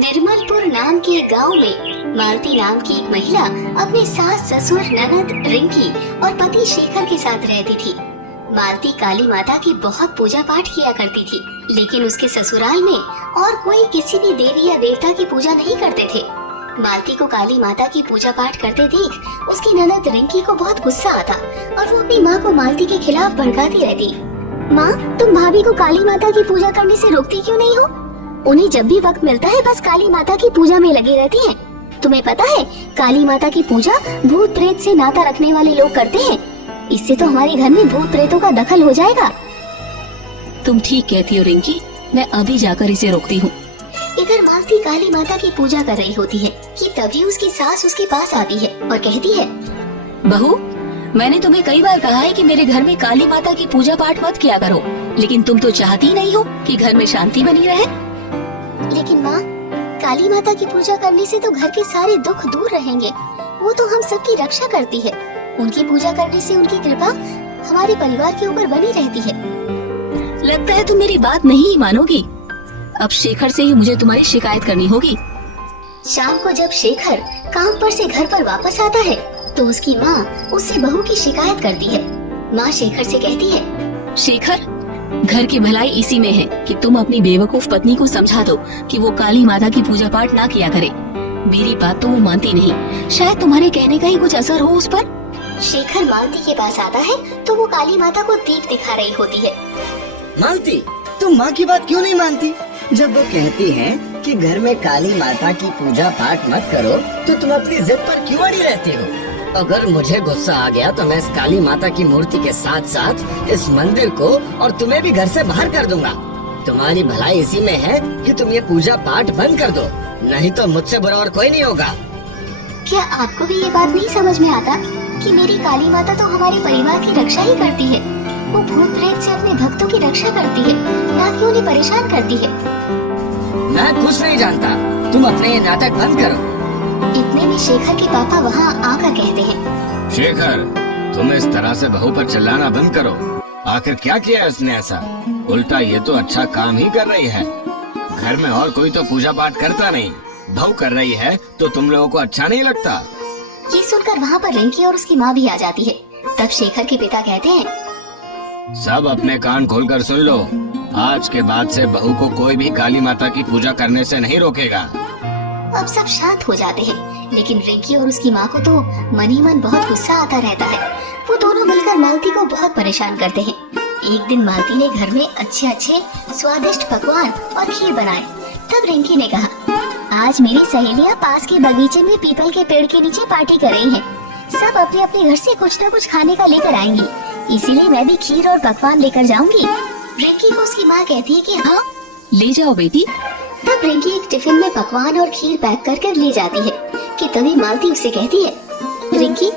निर्मलपुर नाम के गांव में मालती नाम की एक महिला अपने सास ससुर ननद रिंकी और पति शेखर के साथ रहती थी। मालती काली माता की बहुत पूजा पाठ किया करती थी, लेकिन उसके ससुराल में और कोई किसी भी देवी या देवता की पूजा नहीं करते थे। मालती को काली माता की पूजा पाठ करते देख उसकी ननद रिंकी को बहुत गुस्सा आता और वो अपनी माँ को मालती के खिलाफ भड़काती रहती। माँ, तुम भाभी को काली माता की पूजा करने से रोकती क्यों नहीं हो? उन्हें जब भी वक्त मिलता है बस काली माता की पूजा में लगी रहती हैं। तुम्हें पता है काली माता की पूजा भूत प्रेत से नाता रखने वाले लोग करते हैं। इससे तो हमारे घर में भूत प्रेतों का दखल हो जाएगा। तुम ठीक कहती हो रिंकी, मैं अभी जाकर इसे रोकती हूँ। इधर मालती काली माता की पूजा कर रही होती है कि तभी उसकी सास उसके पास आती है और कहती है, बहू, मैंने तुम्हें कई बार कहा है कि मेरे घर में काली माता की पूजा पाठ मत किया करो, लेकिन तुम तो चाहती नहीं हो कि घर में शांति बनी रहे। लेकिन माँ, काली माता की पूजा करने से तो घर के सारे दुख दूर रहेंगे। वो तो हम सबकी रक्षा करती है। उनकी पूजा करने से उनकी कृपा हमारे परिवार के ऊपर बनी रहती है। लगता है तुम मेरी बात नहीं मानोगी। अब शेखर से ही मुझे तुम्हारी शिकायत करनी होगी। शाम को जब शेखर काम पर से घर पर वापस आता है तो उसकी माँ उससे बहू की शिकायत करती है। माँ शेखर से कहती है, शेखर, घर की भलाई इसी में है कि तुम अपनी बेवकूफ पत्नी को समझा दो कि वो काली माता की पूजा पाठ ना किया करे। मेरी बात तो वो मानती नहीं, शायद तुम्हारे कहने का ही कुछ असर हो उस पर। शेखर मालती के पास आता है तो वो काली माता को दीप दिखा रही होती है। मालती, तुम माँ की बात क्यों नहीं मानती? जब वो कहती हैं कि घर में काली माता की पूजा पाठ मत करो तो तुम अपनी जिद पर क्यों अड़ी रहती हो? अगर मुझे गुस्सा आ गया तो मैं इस काली माता की मूर्ति के साथ साथ इस मंदिर को और तुम्हें भी घर से बाहर कर दूंगा। तुम्हारी भलाई इसी में है कि तुम ये पूजा पाठ बंद कर दो, नहीं तो मुझसे बुरा और कोई नहीं होगा। क्या आपको भी ये बात नहीं समझ में आता कि मेरी काली माता तो हमारे परिवार की रक्षा ही करती है? वो भूत प्रेत से अपने भक्तों की रक्षा करती है, ना कि उन्हें परेशान करती है। मैं कुछ नहीं जानता, तुम अपने ये नाटक बंद करो। इतने में शेखर के पापा वहाँ आकर कहते हैं, शेखर, तुम इस तरह से बहू पर चिल्लाना बंद करो। आखिर क्या किया उसने ऐसा? उल्टा ये तो अच्छा काम ही कर रही है। घर में और कोई तो पूजा पाठ करता नहीं, बहू कर रही है तो तुम लोगों को अच्छा नहीं लगता? ये सुनकर वहाँ पर रिंकी और उसकी माँ भी आ जाती है। तब शेखर के पिता कहते हैं, सब अपने कान खोलकर सुन लो, आज के बाद से बहू को कोई भी काली माता की पूजा करने से नहीं रोकेगा। अब सब शांत हो जाते हैं, लेकिन रिंकी और उसकी माँ को तो मन ही मन बहुत गुस्सा आता रहता है। वो दोनों मिलकर मालती को बहुत परेशान करते हैं। एक दिन मालती ने घर में अच्छे स्वादिष्ट पकवान और खीर बनाए। तब रिंकी ने कहा, आज मेरी सहेलियाँ पास के बगीचे में पीपल के पेड़ के नीचे पार्टी कर रही हैं। सब अपने अपने घर से कुछ न कुछ खाने का लेकर आएंगी, इसीलिए मैं भी खीर और पकवान लेकर जाऊंगी। रिंकी को उसकी माँ कहती है कि हाँ, ले जाओ बेटी। तब रिंकी एक टिफिन में पकवान और खीर पैक कर ले जाती है कि तभी मालती उससे कहती है, रिंकी,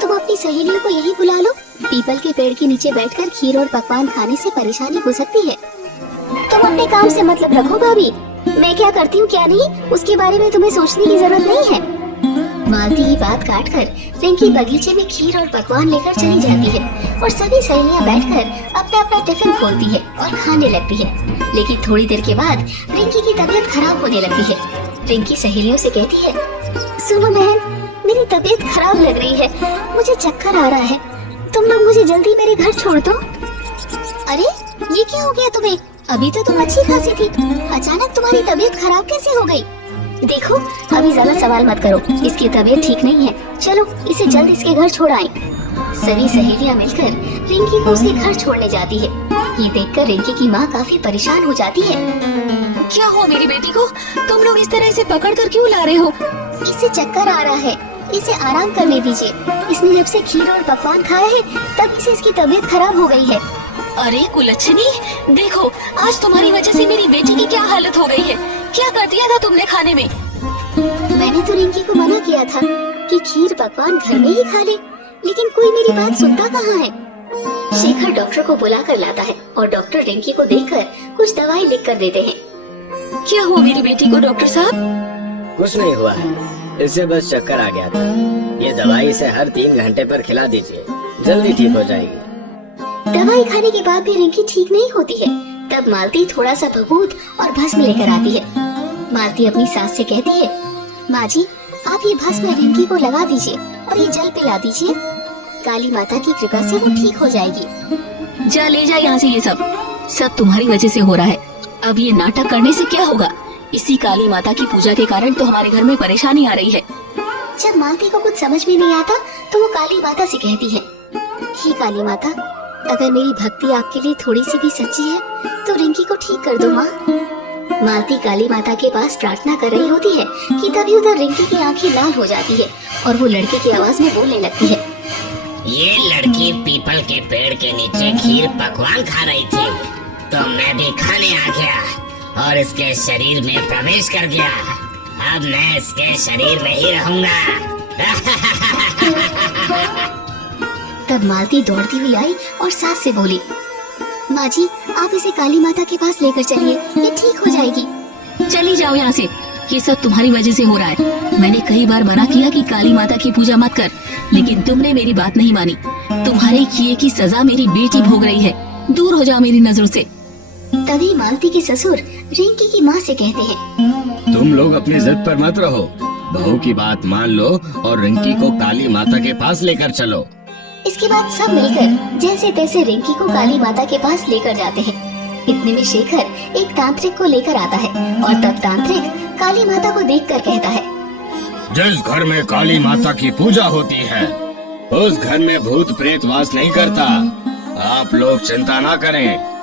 तुम अपनी सहेलियों को यही बुला लो। पीपल के पेड़ के नीचे बैठकर खीर और पकवान खाने से परेशानी हो सकती है। तुम अपने काम से मतलब रखो भाभी, मैं क्या करती हूँ क्या नहीं उसके बारे में तुम्हें सोचने की जरूरत नहीं है। मालती की बात काट कर रिंकी बगीचे में खीर और पकवान लेकर चली जाती है और सभी सहेलियाँ बैठकर अपना अपना टिफिन खोलती है और खाने लगती है। लेकिन थोड़ी देर के बाद रिंकी की तबीयत खराब होने लगती है। रिंकी सहेलियों से कहती है, सुनो बहन, मेरी तबीयत खराब लग रही है, मुझे चक्कर आ रहा है, तुम लोग मुझे जल्दी मेरे घर छोड़ दो। अरे ये क्या हो गया तुम्हें? अभी तो तुम अच्छी खासी थी, अचानक तुम्हारी तबीयत खराब कैसे हो गई? देखो, अभी ज्यादा सवाल मत करो, इसकी तबीयत ठीक नहीं है, चलो इसे जल्द इसके घर छोड़ आए। सभी सहेलियाँ मिलकर रिंकी को उसके घर छोड़ने जाती है। ये देखकर रिंकी की माँ काफी परेशान हो जाती है। क्या हुआ मेरी बेटी को? तुम लोग इस तरह से पकड़ कर क्यों ला रहे हो? इसे चक्कर आ रहा है, इसे आराम करने दीजिए। इसने जब से खीर और पकवान खाए हैं तब से इसकी तबीयत खराब हो गई है। अरे कुलच्छनी, देखो आज तुम्हारी वजह से मेरी बेटी की क्या हालत हो गई है। क्या कर दिया था तुमने खाने में? मैंने तो रिंकी को मना किया था कि खीर पकवान घर में ही खा ले, लेकिन कोई मेरी बात सुनता कहाँ है। शेखर डॉक्टर को बुला कर लाता है और डॉक्टर रिंकी को देखकर कुछ दवाई लिख कर देते हैं। क्या हुआ मेरी बेटी को डॉक्टर साहब? कुछ नहीं हुआ है, इसे बस चक्कर आ गया था। ये दवाई इसे हर 3 घंटे पर खिला दीजिए, जल्दी ठीक हो जाएगी। दवाई खाने के बाद भी रिंकी ठीक नहीं होती है। तब मालती थोड़ा सा भभूत और भस्म लेकर आती है। मालती अपनी सास से कहती है, माँ जी आप ये भस्म रिंकी को लगा दीजिए और ये जल पिला दीजिए, काली माता की कृपा से वो ठीक हो जाएगी। जा ले जा यहाँ से, ये सब तुम्हारी वजह से हो रहा है। अब ये नाटक करने से क्या होगा? इसी काली माता की पूजा के कारण तो हमारे घर में परेशानी आ रही है। जब मालती को कुछ समझ में नहीं आता तो वो काली माता से कहती है, हे काली माता, अगर मेरी भक्ति आपके लिए थोड़ी सी भी सच्ची है तो रिंकी को ठीक कर दो माँ। मालती काली माता के पास प्रार्थना कर रही होती है कि तभी उधर रिंकी की आंखें लाल हो जाती है और वो लड़के की आवाज में बोलने लगती है, ये लड़की पीपल के पेड़ के नीचे खीर पकवान खा रही थी तो मैं भी खाने आ गया और इसके शरीर में प्रवेश कर गया। अब मैं इसके शरीर में ही रहूंगा। तब मालती दौड़ती हुई आई और सास से बोली, माँ जी आप इसे काली माता के पास लेकर चलिए, ये ठीक हो जाएगी। चली जाओ यहाँ से, ये सब तुम्हारी वजह से हो रहा है। मैंने कई बार मना किया कि काली माता की पूजा मत कर, लेकिन तुमने मेरी बात नहीं मानी। तुम्हारे किए की सजा मेरी बेटी भोग रही है, दूर हो जाओ मेरी नजरों से। तभी मालती के ससुर रिंकी की माँ से कहते हैं, तुम लोग अपनी जिद पर मत रहो, बहू की बात मान लो और रिंकी को काली माता के पास लेकर चलो। इसके बाद सब मिलकर जैसे तैसे रिंकी को काली माता के पास लेकर जाते हैं। इतने में शेखर एक तांत्रिक को लेकर आता है और तब तांत्रिक काली माता को देखकर कहता है, जिस घर में काली माता की पूजा होती है उस घर में भूत प्रेत वास नहीं करता। आप लोग चिंता ना करें।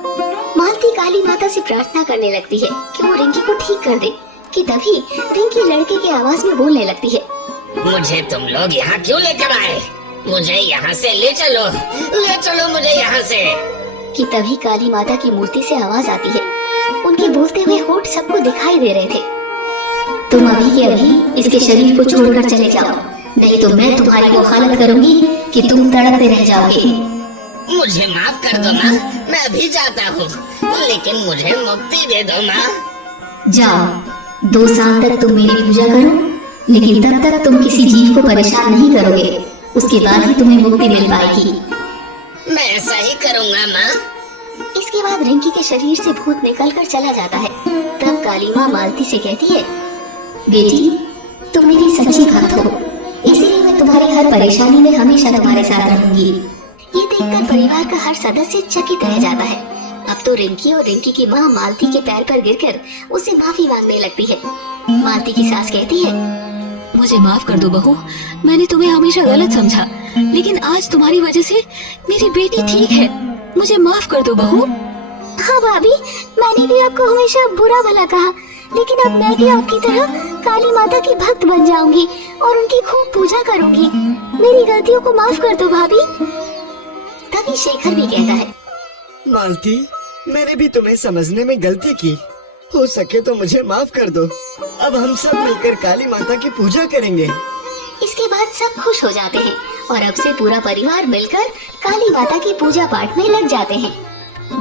मालती काली माता से प्रार्थना करने लगती है कि वो रिंकी को ठीक कर दे कि तभी रिंकी लड़के की आवाज में बोलने लगती है, मुझे तुम लोग यहाँ क्यों लेकर आए? मुझे यहाँ से ले चलो मुझे यहाँ से। कि तभी काली माता की मूर्ति से आवाज आती है। उनके बोलते हुए होठ सबको दिखाई दे रहे थे, तुम अभी के अभी इसके शरीर को छोड़कर चले जाओ, नहीं तो मैं तुम्हारी वो हालत करूंगी कि तुम तड़पते रह जाओगे। मुझे माफ कर दो माँ, मैं अभी जाता हूँ, लेकिन मुझे मुक्ति दे दो माँ। जाओ, 2 साल तक तुम मेरी पूजा करो, लेकिन तब तक तुम किसी जीव को परेशान नहीं करोगे, उसके बाद ही तुम्हें मुक्ति मिल पाएगी। मैं ऐसा ही करूँगा माँ। इसके बाद रिंकी के शरीर से भूत निकलकर चला जाता है। तब काली माँ मालती से कहती है, बेटी तुम मेरी सच्ची भक्त हो, इसीलिए मैं तुम्हारी हर परेशानी में हमेशा तुम्हारे साथ रहूंगी। ये देखकर परिवार का हर सदस्य चकित रह जाता है। अब तो रिंकी और रिंकी की माँ मालती के पैर पर गिरकर उससे माफी मांगने लगती है। मालती की सास कहती है, मुझे माफ कर दो बहू, मैंने तुम्हें हमेशा गलत समझा, लेकिन आज तुम्हारी वजह से मेरी बेटी ठीक है, मुझे माफ कर दो बहू। हाँ भाभी, मैंने भी आपको हमेशा बुरा भला कहा, लेकिन अब मैं भी आपकी तरह काली माता की भक्त बन जाऊंगी और उनकी खूब पूजा करूंगी। मेरी गलतियों को माफ कर दो भाभी। तभी शेखर भी कहता है, मालती, मैंने भी तुम्हें समझने में गलती की, हो सके तो मुझे माफ कर दो। अब हम सब मिलकर काली माता की पूजा करेंगे। इसके बाद सब खुश हो जाते हैं और अब से पूरा परिवार मिलकर काली माता की पूजा पाठ में लग जाते हैं।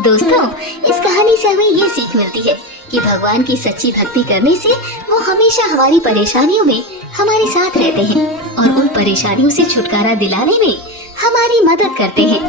दोस्तों, इस कहानी से हमें ये सीख मिलती है कि भगवान की सच्ची भक्ति करने से वो हमेशा हमारी परेशानियों में हमारे साथ रहते हैं और उन परेशानियों से छुटकारा दिलाने में हमारी मदद करते हैं।